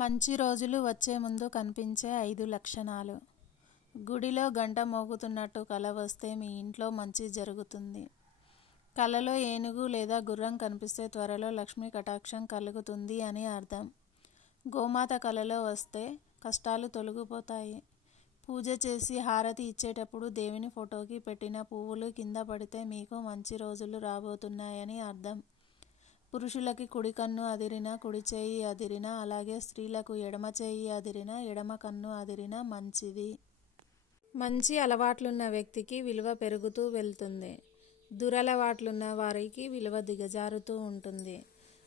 మంచి రోజులు వచ్చే ముందు కనిపించే 5 లక్షణాలు. గుడిలో గంట మోగుతున్నట్టు కల వస్తే మీ ఇంట్లో మంచి జరుగుతుంది. కలలో ఏనుగు లేదా గుర్రం కనిపిస్తే త్వరలో లక్ష్మీ కటాక్షం కలుగుతుంది అని అర్థం. గోమాత కలలో వస్తే కష్టాలు తొలగిపోతాయి. పూజ చేసి హారతి ఇచ్చేటప్పుడు దేవుని ఫోటోకి పెట్టిన పువ్వులు కింద పడితే మీకు మంచి రోజులు రాబోతున్నాయని అర్థం. పురుషులకి కుడి కన్ను అదిరినా కుడి చేయి అదిరినా, అలాగే స్త్రీలకు ఎడమ చేయి అదిరినా ఎడమ కన్ను అదిరినా మంచిది. మంచి అలవాట్లున్న వ్యక్తికి విలువ పెరుగుతూ వెళ్తుంది. దురలవాట్లున్న వారికి విలువ దిగజారుతూ ఉంటుంది.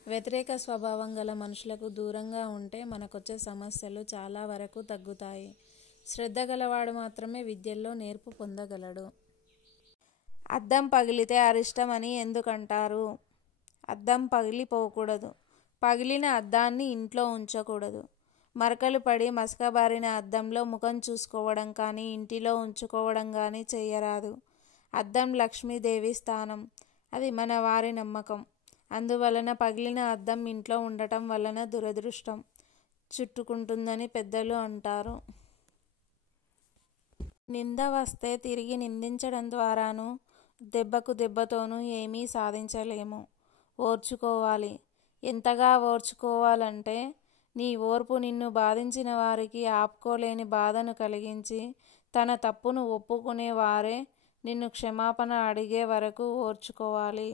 వ్యతిరేక స్వభావం గల మనుషులకు దూరంగా ఉంటే మనకొచ్చే సమస్యలు చాలా వరకు తగ్గుతాయి. శ్రద్ధ గలవాడు మాత్రమే విద్యల్లో నేర్పు పొందగలడు. అద్దం పగిలితే అరిష్టం అని ఎందుకంటారు? అద్దం పగిలిపోకూడదు. పగిలిన అద్దాన్ని ఇంట్లో ఉంచకూడదు. మరకలు పడి మసకబారిన అద్దంలో ముఖం చూసుకోవడం కానీ ఇంటిలో ఉంచుకోవడం కానీ చేయరాదు. అద్దం లక్ష్మీదేవి స్థానం. అది మన వారి నమ్మకం. అందువలన పగిలిన అద్దం ఇంట్లో ఉండటం వలన దురదృష్టం చుట్టుకుంటుందని పెద్దలు అంటారు. నింద వస్తే తిరిగి నిందించడం ద్వారాను దెబ్బకు దెబ్బతోనూ ఏమీ సాధించలేము. ఓర్చుకోవాలి. ఎంతగా ఓర్చుకోవాలంటే నీ ఓర్పు నిన్ను బాధించిన వారికి ఆపుకోలేని బాధను కలిగించి తన తప్పును ఒప్పుకునే వారే నిన్ను క్షమాపణ అడిగే వరకు ఓర్చుకోవాలి.